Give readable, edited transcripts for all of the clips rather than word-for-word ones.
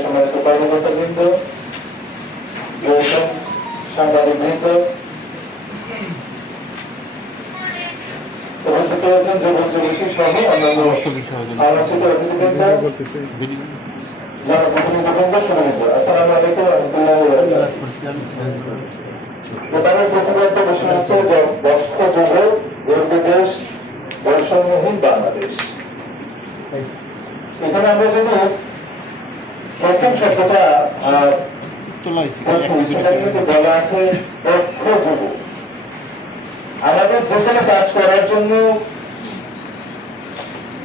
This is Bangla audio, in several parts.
সম্মানিত কর্মকর্তাবৃন্দ, সাংবাদিকবৃন্দ, উপস্থিত হয়েছেন যুবক যুবতী সহ অন্যান্য আলোচিত অতিথিবৃন্দ, জনপ্রতিনিধিবৃন্দ, শুভেচ্ছ। আসসালামু আলাইকুম ওয়া রাহমাতুল্লাহি ওয়া বারাকাতুহু। এবারের প্রতিবাদ্য বিষয় হচ্ছে দক্ষ যুবক, গর্বিত দেশ, বৈষম্যহীন বাংলাদেশ। এখানে আমরা যদি প্রথম শব্দটা বলা আছে দক্ষ যুবক। আমাদের যেখানে কাজ করার জন্য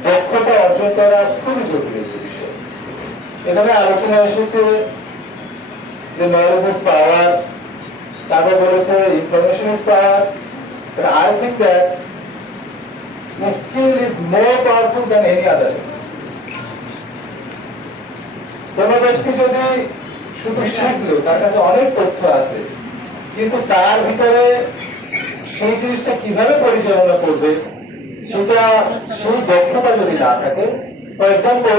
দক্ষতা অর্জন করা খুবই জরুরি একটি বিষয়। এখানে আলোচনা এসেছে যে নলেজ ইজ পাওয়ার, তারপর বলেছে information is power. I think that skill is more powerful than any other things. কোন ব্যক্তি যদি শুধু শিখলো, তার কাছে অনেক তথ্য আছে, কিন্তু তার ভিতরে সেই জিনিসটা কিভাবে পরিচালনা করবে সেটা সেই দক্ষতা যদি না থাকে। ফর এক্সাম্পল,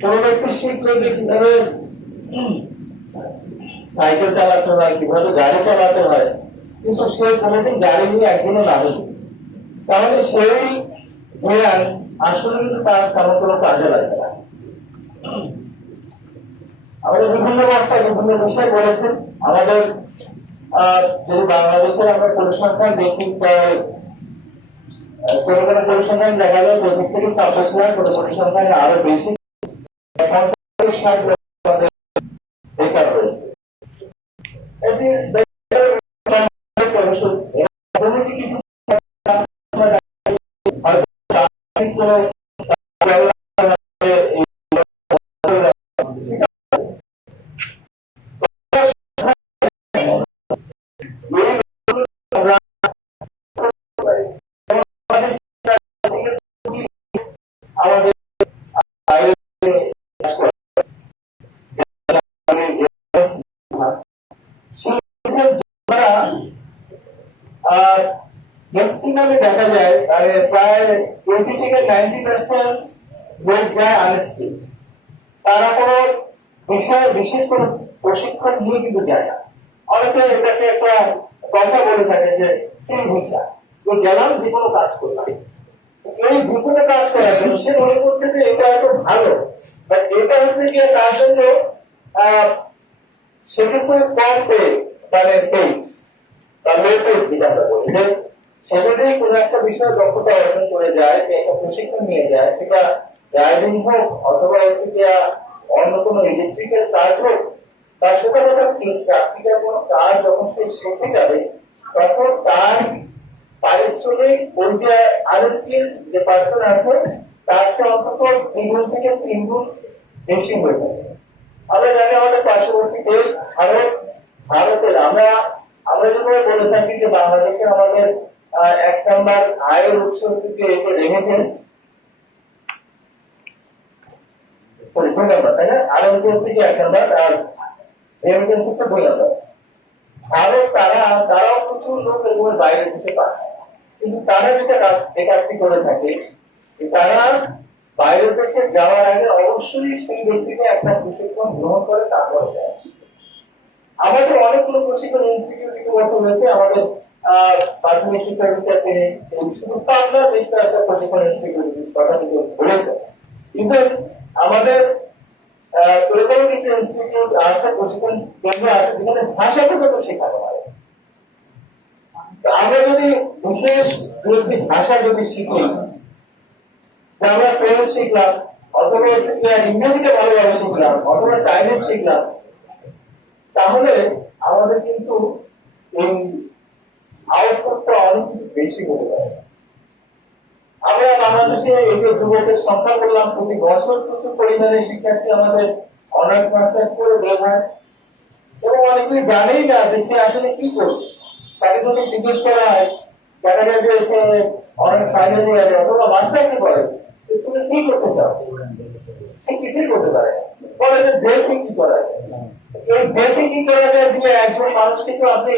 কোন ব্যক্তি শিখলো যে কিভাবে সাইকেল চালাতে হয়, কিভাবে গাড়ি চালাতে হয়, কিন্তু সে কোনোদিন গাড়ি নিয়ে একদিনও নামে, তাহলে সেই জ্ঞান আসলে কিন্তু তার তেমন কোনো কাজে লাগবে না। আমাদের বিভিন্ন বক্তায় বিভিন্ন বিষয় বলেছেন। আমাদের যদি বাংলাদেশের আমরা পরিসংখ্যান দেখি, প্রায় কোন কোন পরিসংখ্যান দেখা যায় 25 থেকে 26 লাখ, কোন পরিসংখ্যানে আরো বেশি 50-60 লাখ বেকার রয়েছে। ম্যাক্সিমামে দেখা যায় প্রায় 20 থেকে 90% লোক যায় আনস্কিল। তারা কোনো বিষয়ে বিশেষ কোনো প্রশিক্ষণ নিয়ে কিন্তু যায় না। অনেকে এটাকে একটা কথা বলে থাকে যে ফ্রি ভিসা, যে গেলাম যে কোনো কাজ করলাম। এই যে কোনো কাজ করার জন্য সে মনে করছে যে এটা এত ভালো, বাট এটা হচ্ছে গিয়ে তার জন্য সেক্ষেত্রে কম পেয়ে মানে পেইড বা লো পেইড, যেটা আমরা বলি, যে সে যদি কোনো একটা বিষয়ে দক্ষতা অর্জন করে যায়, সে একটা প্রশিক্ষণ নিয়ে যায়, সেটা ড্রাইভিং হোক অথবা অন্য কোনো ইলেকট্রিক্যাল কাজ হোক, তার সাথে প্র্যাকটিক্যাল কোনো কাজ যখন সে শিখে যাবে, তখন তার পারিশ্রমিক ওই যে আনস্কিল যে পার্সন আছে তার চেয়ে অন্তত 2 গুণ থেকে 3 গুণ বেশি হয়ে যাবে। আমরা জানি আমাদের পার্শ্ববর্তী দেশ ভারতের আমরা যেভাবে বলে থাকি যে বাংলাদেশে আমাদের 1 নম্বর আয়ের উৎস হচ্ছে রেমিটেন্স, তাই না? আয়ের উৎস হচ্ছে 1 নম্বর, আর রেমিটেন্স হচ্ছে 2 নম্বর। ভারত তারাও প্রচুর লোক এগুলো বাইরে দেশে পাঠায়, কিন্তু তারা যে কাজটি করে থাকে, তারা বাইরের দেশে যাওয়ার আগে অবশ্যই সেই ব্যক্তিকে একটা প্রশিক্ষণ গ্রহণ করে তারপরে যায়। আমাদের অনেকগুলো প্রশিক্ষণ ইনস্টিটিউট ইতিমধ্যে রয়েছে। আমাদের প্রাথমিক শিক্ষা বিস্তার শুধু পাবনার বেশ কয়েকটা প্রশিক্ষণ ইনস্টিটিউট কথা কিন্তু বলেছে, কিন্তু আমাদের এরকম কিছু ইনস্টিটিউট আছে, প্রশিক্ষণ কেন্দ্র আছে, যেখানে ভাষাগত শেখানো হয়। আমরা যদি বিশেষ ভাষা যদি শিখি, আমরা ফ্রেঞ্চ শিখলাম, অথবা ইংরেজিকে ভালোভাবে শিখলাম, অথবা চাইনিজ শিখলাম, তাহলে আমাদের কিন্তু এই আউটপুটটা অনেক বেশি হতে পারে। আমরা বাংলাদেশে এই যে যুবকের সংখ্যা করলাম, প্রতি বছর প্রচুর পরিমাণে শিক্ষার্থী আমাদের অনার্স মাস্টার্স করে বের হয়, এবং অনেকেই জানেই না যে সে আসলে কি করবে। তাকে যদি জিজ্ঞেস করা হয়, দেখা যায় যে সে অনার্স ফাইনাল ইয়ারে অথবা মাস্টার্সে পড়ে, তুমি কি করতে চাও, সে কিছুই করতে পারে না। বলে যে দেখে কি করা যায়। এই দেখে কি করা যায় দিয়ে একজন মানুষকে তো আপনি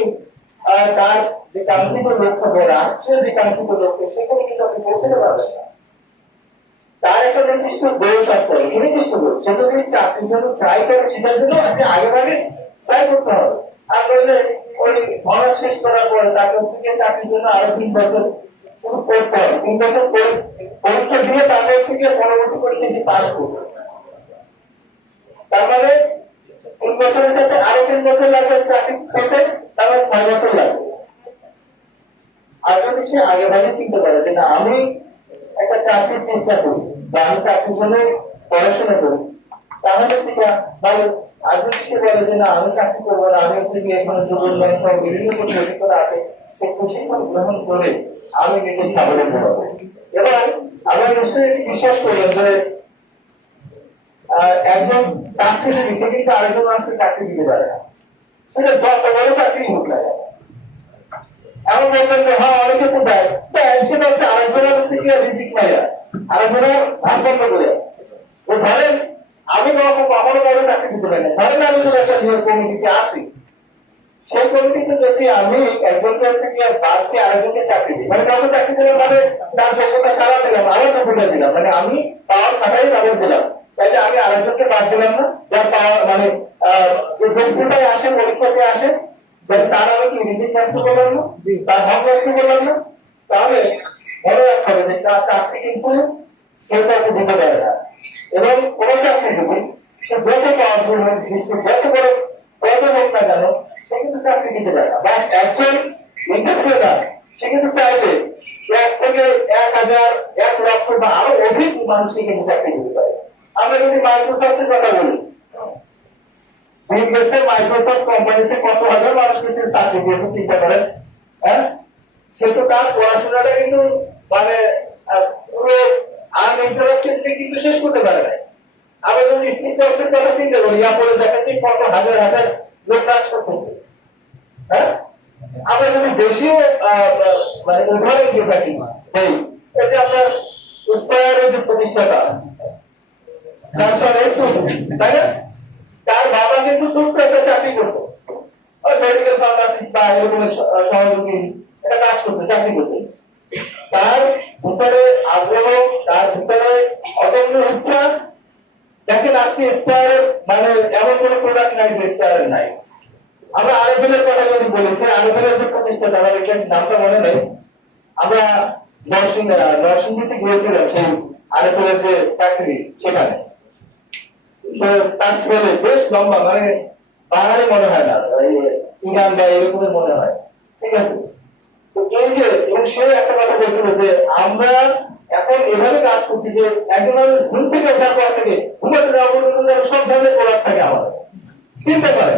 তার যে কাঙ্ক্ষিত লক্ষ্য, রাষ্ট্রের যে কাঙ্ক্ষিত লক্ষ্য, সেখানে কিন্তু আপনি পৌঁছতে পারবেন না। তার একটা নির্দিষ্ট গোল থাকতে হবে, নির্দিষ্ট গোল। সে যদি চাকরির জন্য ট্রাই করে, সেটার জন্য আগে ভাগে ট্রাই করতে হবে। আর নইলে ওই অনার্স শেষ করার পরে তাকে হচ্ছে চাকরির জন্য আরো 3 বছর শুধু পড়তে হবে। 3 বছর পরীক্ষা দিয়ে তাকে হচ্ছে পরবর্তী পরীক্ষা সে পাস করবে। তার মানে 3 বছরের সাথে আরো 3 বছর লাগবে চাকরি করতে, তাহলে 6 বছর লাগবে। আর যদি সে আগে ভাগে চিনতে পারে যে না, আমি একটা চাকরির চেষ্টা করি বা আমি চাকরির জন্য পড়াশোনা করি, তাহলে সেটা ভালো। আর যদি সে বলে যে না, আমি চাকরি করবো না, আমি হচ্ছে এখানে যোগ্য সব বিভিন্ন প্রতিযোগিতা আছে, সে প্রশিক্ষণ গ্রহণ করে আমি নিজে স্বাবলম্বী হবো। এবার আমরা নিশ্চয়ই বিশ্বাস করবেন যে একজন চাকরিজীবী সে কিন্তু আরেকজন মানুষকে চাকরি দিতে পারে না, সেটা যত বড় চাকরি হোক না। এমন বলবেন যে হ্যাঁ অনেকে তো দেয়, সেটা হচ্ছে আরেকজনের হচ্ছে কি রিজিক মাইয়া, আরেকজনের ভাগ বন্ধ করে। তো ধরেন আমি কখনো বড় চাকরি দিতে পারি না, ধরেন আমি তো একটা নিয়োগ কমিটিতে আসি, সেই কমিটিতে যদি আমি একজনকে হচ্ছে কি বাদকে আরেকজনকে চাকরি দিই, মানে কাউকে চাকরি দিলাম মানে তার যোগ্যতা সারা দিলাম, আমার যোগ্যতা দিলাম, মানে আমি পাওয়ার খাটাই তাদের দিলাম, তাইলে আমি আরেকজনকে বাদ দিলাম না? যার পাওয়ার মানে যে যোগ্যতায় আসে, পরীক্ষাতে আসে, তার আমি কি রিজিক নষ্ট করলাম না, তার ভাব নষ্ট করলাম না? তাহলে মনে রাখতে হবে যে তার চাকরি কিন্তু কেউ কাউকে দিতে পারে না। এবং কোন চাকরি দেবে সে যত পাওয়ারফুল হোক, যত বড় পদে হোক না কেন, সে কিন্তু চাকরি দিতে পারে না। বা একজন ইন্টারপ্রেনার সে কিন্তু চাইলে 1 থেকে 1000, 1 লক্ষ বা আরো অধিক মানুষকে কিন্তু চাকরি দিতে পারে। আমরা যদি মাইক্রোসফটের কথা বলি, মাইক্রোসফট কোম্পানিতে কত হাজার মানুষকে সে চাকরি দিয়েছে, চিন্তা করেন। হ্যাঁ, সে তো তার পড়াশোনাটা কিন্তু মানে পুরো আনইন্টারাপ্টেড কিন্তু শেষ করতে পারে না। আমরা যদি স্টিভ জবসের কথা চিন্তা করি, আপনি দেখাচ্ছি কত হাজার হাজার লোক কাজ করতেছে। হ্যাঁ, আমরা যদি বেশিও মানে উদাহরণ দিয়ে থাকি, এই যে আপনার ইন্সপায়ারের যে প্রতিষ্ঠাতা, তাই না? তার বাবা কিন্তু ছোট্ট একটা চাকরি করতো, মেডিকেল ফার্মাসিস্ট বা এরকম সহযোগী একটা কাজ করতো, চাকরি করতো। তার ভিতরে আগ্রহ, তার ভিতরে অদম্য ইচ্ছা। দেখেন আজকে এক্সপায়ার মানে এমন কোন প্রোডাক্ট নাই যে এক্সপায়ার নাই। আমরা আরএফএলের কথা যদি বলি, সে আরএফএলের যে প্রতিষ্ঠাতা, আমার এখানে নামটা মনে নেই, আমরা নরসিংদীতে গিয়েছিলাম সেই আরএফএলের যে ফ্যাক্টরি, সেখানে তার ছেলে বেশ লম্বা, মানে বাঙালি মনে হয় না, ইরান বা এরকমের মনে হয়, ঠিক আছে? তো এই যে, এবং সে একটা কথা বলছিল যে আমরা এখন এভাবে কাজ করছি যে একজন মানুষ ঘুম থেকে ওঠার পর থেকে ঘুমাতে যাওয়া পর্যন্ত সব ধরনের প্রোডাক্ট থাকে আমাদের, চিনতে পারে।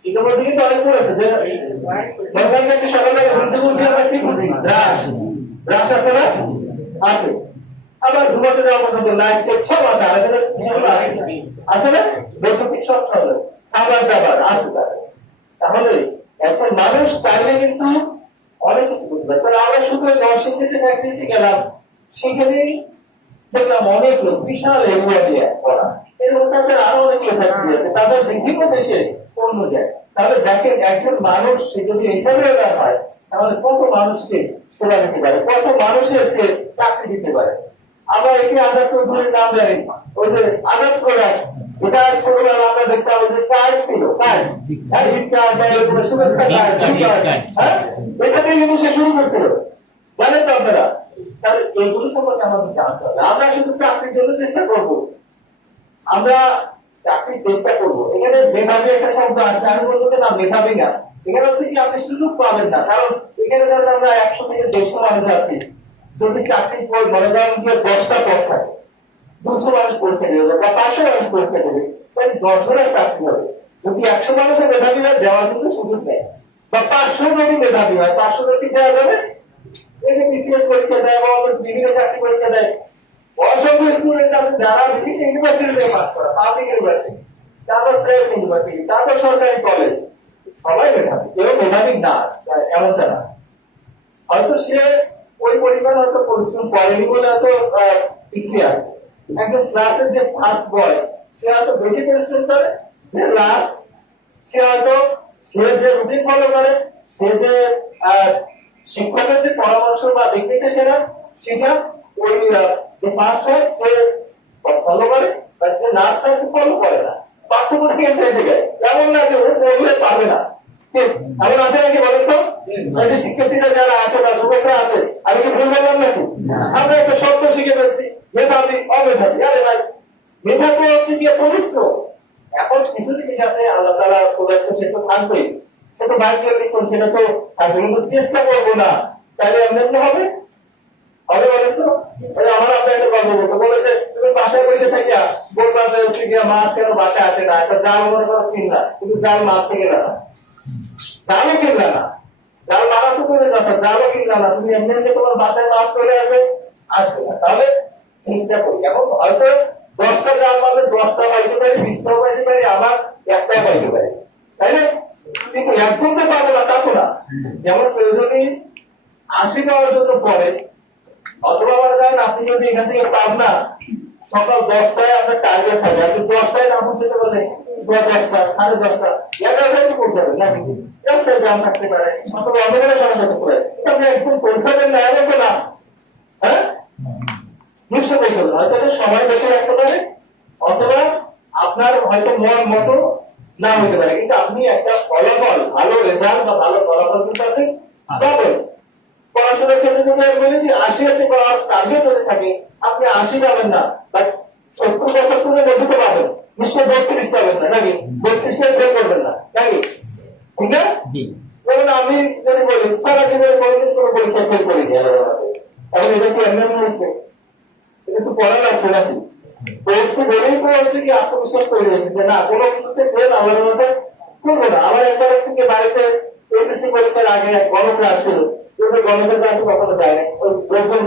ইতিমধ্যে কিন্তু অনেক পড়েছে যে একটি সকালবেলা ঘুম থেকে উঠে আমরা কি করি, ব্রাশ আছে না, আছে। আবার ঘুমাতে যাওয়া পর্যন্ত লাইট সব আছে, আছে না, বৈদ্যুতিক সব চলে, খাবার দাবার আছে তার। তাহলে এখন মানুষ চাইলে কিন্তু অনেক কিছু করতে পারে। তাহলে আমরা শুধু নরসিংদীতে ফ্যাক্টরিতে গেলাম, সেখানেই দেখলাম অনেক লোক, বিশাল এরিয়া দিয়ে করা, এরকম তাদের আরো অনেক লোক ফ্যাক্টরি আছে, তাদের বিভিন্ন দেশে অন্য যায়। তাহলে দেখেন একজন মানুষ সে যদি ইন্টারভিউয়ার হয়, তাহলে কত মানুষকে সেবা দিতে পারে, কত মানুষের সে চাকরি দিতে পারে। আমরা এখানে আজাদ চৌধুরীর নাম জানি, ওই যে আজাদ প্রোডাক্টস, এটা ছোটবেলা আমরা দেখতাম ওই যে কার্ড ছিল, কার্ড, হ্যাঁ, ঈদ কার্ড বা এরকম শুভেচ্ছা কার্ড, হ্যাঁ, এটা দিয়ে কিন্তু সে শুরু করছিল, জানেন তো আপনারা? তাহলে এইগুলো সম্পর্কে আমাদের জানতে হবে। আমরা শুধু চাকরির জন্য চেষ্টা করব, আমরা চাকরির চেষ্টা করব। এখানে মেধাবী একটা শব্দ আছে, আমি বলবো না মেধাবী না, এখানে হচ্ছে কি আপনি সুযোগ পাবেন না। কারণ এখানে ধরেন আমরা 100 থেকে 150 মানুষ আছি, যদি চাকরি মনে করেন যে 10টা পদ থাকে, 200 মানুষ পরীক্ষা দেবে বা 500 মানুষ পরীক্ষা দেবে, তাহলে 10 জনের চাকরি হবে। যদি 100 মানুষের মেধাবী হয়, দেওয়ার কিন্তু সুযোগ নেই। বা 500 যদি মেধাবী হয়, 500 জনকে দেওয়া যাবে। এই যে বিসিএস পরীক্ষা দেয় বা বিভিন্ন চাকরি পরীক্ষা দেয়, অসংখ্য স্টুডেন্ট আছে যারা বিভিন্ন ইউনিভার্সিটিতে পাস করা, পাবলিক ইউনিভার্সিটি, তারপর প্রাইভেট ইউনিভার্সিটি, তারপর সরকারি কলেজ, সবাই মেধাবী, কেউ মেধাবী না এমনটা না। হয়তো সে ওই পরিমাণ হয়তো পরিশ্রম করেনি বলে হয়তো পিছিয়ে আছে। একজন ক্লাসের যে ফার্স্ট বয়, সে হয়তো বেশি পরিশ্রম করে, যে লাস্ট সে হয়তো সে যে রুটিন ফলো করে, সে যে শিক্ষকের যে পরামর্শ বা দিক নির্দেশনা সেটা ওই যে পাঁচটা সে ফলো করে, আর যে নাচটা সে ফলো করে না, পাঠ্যক্রম থেকে ফেসে যায়। এমন না যে ও পড়লে পারবে না, ঠিক এমন আছে নাকি বলেন তো? যে শিক্ষার্থীরা যারা আছে বা যুবকরা আছে, আমি কি ভুল বললাম নাকি? আমরা একটা শব্দ শিখে ফেলছি, মেধাবী অমেধাবী। আরে ভাই, মেধাবী হচ্ছে গিয়ে পরিশ্রম। এখন কিছু জিনিস আছে আল্লাহ তাআলা প্রদত্ত, সে তো থাকবে, সে তো ভাগ্যের লিখন, সেটা তো থাকবে, কিন্তু চেষ্টা করবো না তাহলে এমনি হবে হবে বলেন তো? আমার আপনার একটা গল্প বলতো, বলে যে তুমি বাসায় বসে থাকিয়া বলবা যে হচ্ছে গিয়া মাছ কেন বাসায় আসে না, একটা জাল মনে করো কিনলা, কিন্তু জাল মাছ থেকে না, জালও কিনলা না, জাল মারা তো করে যাতা, জালও কিনলা না, তুমি এমনি এমনি তোমার বাসায় মাছ চলে আসবে, আসবে না। তাহলে চেষ্টা করি। এখন হয়তো 10টা জাল মারলে 10টা পাইতে পারি, 20টাও পাইতে পারি, আবার একটাই পাইতে পারি, তাই না? কিন্তু একদম তো পাবো না তা তো না। যেমন প্রয়োজনই 80 পাওয়ার জন্য পরে, অথবা বলা যায় আপনি যদি এখান থেকে পাবনা সকাল 10টায় আপনার টার্গেট থাকে, আপনি 10টায় না পৌঁছতে বলে 10টা 10:30 11টায় পৌঁছে যাবেন না, কিন্তু রাস্তায় জ্যাম থাকতে পারে, অথবা অন্ধকারের সময় থাকতে পারে, এটা আপনি একদম পৌঁছাবেন না, এমন না। হ্যাঁ, নিশ্চয় পৌঁছাবেন, হয়তো সময় বেশি রাখতে পারে, অথবা আপনার হয়তো মন মতো না হতে পারে, কিন্তু আপনি একটা ফলাফল, ভালো রেজাল্ট বা ভালো ফলাফল কিন্তু আপনি পাবেন। পড়াশোনার ক্ষেত্রে যদি আমি বলি যে 80 আপনি পাওয়ার টার্গেট যদি থাকে, আপনি 80 পাবেন না, বাট 70-75 এর মধ্যে তো পাবেন, নিশ্চয় 32 পাবেন না নাকি? 32 ফেল করবেন না নাকি? ঠিক না? যেমন আমি যদি বলি সারা জীবনে কোনোদিন কোনো পরীক্ষা ফেল করি, এখন এটা কি এমনি এমনি হচ্ছে? এটা তো পড়া লাগছে নাকি? পড়ছি বলেই তো হচ্ছে কি আত্মবিশ্বাস তৈরি হয়েছে যে না, কোনো কিছুতে ফেল আমার মধ্যে করবো না। আমার একবার থেকে বাড়িতে এসএসসি পরীক্ষার আগে গণক আসছিল, কিন্তু গণকের কাছে কখনো যায় না, ওই প্রথম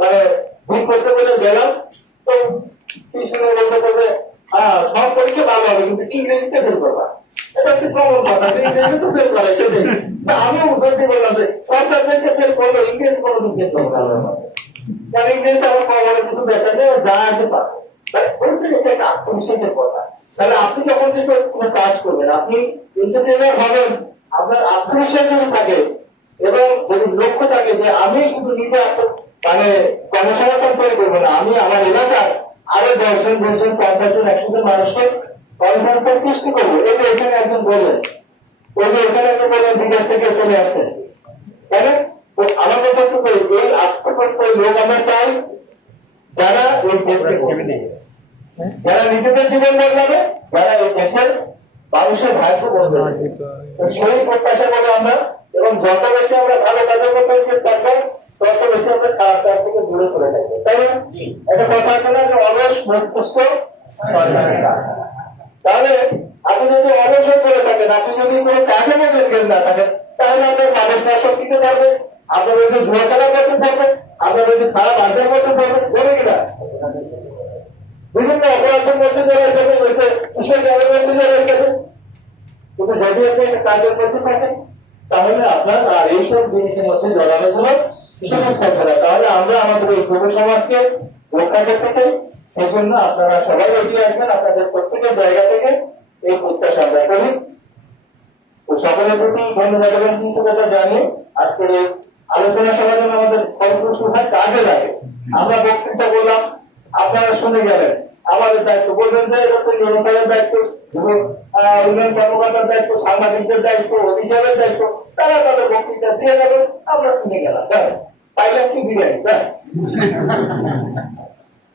মানে ভুল করছে বলে গেলাম, তো পিছনে বলতেছে যে সব পরীক্ষা ভালো হবে কিন্তু ইংরেজিতে ফেল করবা। এটা হচ্ছে কমন কথা, ইংরেজি তো ফেল করা, সেটাই। আমিও উৎসাহিত বললাম যে সব সাবজেক্টে ফেল করবো, ইংরেজি কোনোদিন ফেল করবো না, কারণ ইংরেজিতে আমার কমনের কিছু ব্যাপার নেই, যা আছে পারবো। একটা আত্মবিশ্বাসের কথা। তাহলে আপনি যখন যেটা কোনো কাজ করবেন, আপনি এন্টারপ্রেনার হবেন, আপনার আত্মবিশ্বাস যদি থাকে এবং যদি লক্ষ্য থাকে যে আমি শুধু নিজে মানে কর্মসংস্থান তৈরি করবো না, আমি আমার এলাকার আরো 10 জন 20 জন 50 জন 100 জন মানুষকে কর্মসংস্থান সৃষ্টি করবো। এই যে এখানে একজন বললেন, ওই যে এখানে একজন বললেন বিদেশ থেকে চলে আসছেন, তাই না? আমার কথা হচ্ছে এই আত্মকর্ত লোক আমরা চাই যারা এই দেশকে, যারা নিজেদের জীবন বদলাবে, যারা এই দেশের মানুষের ভাগ্য বদলাবে, সেই প্রত্যাশা করে আমরা, এবং যত বেশি আমরা ভালো কাজের মধ্যে থাকবো তত বেশি আমরা খারাপ কাজ থেকে দূরে সরে থাকবো, তাই না? একটা কথা আছে না যে অলস মস্তিষ্ক। তাহলে আপনি যদি অলস করে থাকেন, আপনি যদি কোনো কাজের মধ্যে এনগেজ না থাকেন, তাহলে আপনার মানুষ নষ্ট দিতে পারবে, আপনার যদি জুয়া খেলা করতে পারবে, আপনার যদি খারাপ আড্ডা করতে পারবে, বলে কিনা বিভিন্ন অপরাধের মধ্যে যারা যাবে, কিসের জালের মধ্যে যারা যাবে, কিন্তু যদি আপনি একটা কাজের মধ্যে থাকেন, তাহলে আপনার আর এইসব জিনিসের মধ্যে জড়ানো গুলো সুযোগ থাকবে না। তাহলে আমরা আমাদের এই যুব সমাজকে রক্ষা করতে চাই, সেই জন্য আপনারা সবাই এগিয়ে আসবেন, আপনাদের প্রত্যেকের জায়গা থেকে এই প্রত্যাশা আমরা করি। তো সকলের প্রতি ধন্যবাদ এবং কৃতজ্ঞতা জানিয়ে আজকের এই আলোচনা সভার জন্য আমাদের ফলপ্রসূ হয়, কাজে লাগে। আমরা বক্তৃতা বললাম, আপনারা শুনে গেলেন, আমাদের দায়িত্ব বলবেন যে এটা তো জনতার দায়িত্ব, উন্নয়ন কর্মকর্তার দায়িত্ব, সাংবাদিকদের দায়িত্ব, অফিসারের দায়িত্ব, তারা তাদের বক্তৃতা দিয়ে যাবেন, আমরা শুনে গেলাম, পাইলাম কি বিরিয়ানি,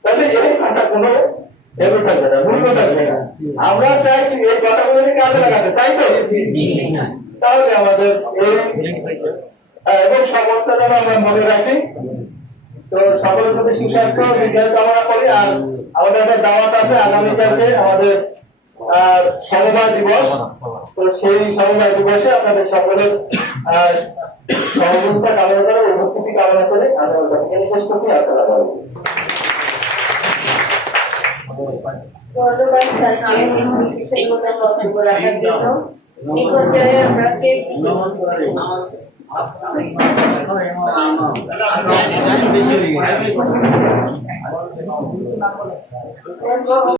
তাহলে এই কথা কোনো থাকবে না, ভুল থাকবে না। আমরা চাই এই কথাগুলোকে কাজে লাগাতে, তাই তো? তাহলে আমাদের এই এবং সমস্ত আমরা মনে রাখি। তো সকলের প্রতি সুস্বাস্থ্য বিজ্ঞান কামনা করি। আর আমাদের একটা দাওয়াত আছে আগামীকালকে, আমাদের সমবায় দিবস। তো সেই সমবায় দিবসে আপনাদের সকলের সহযোগিতা কামনা করে, উপস্থিতি কামনা করে আমি শেষ করছি। আসসালামু আলাইকুম। ধন্যবাদ।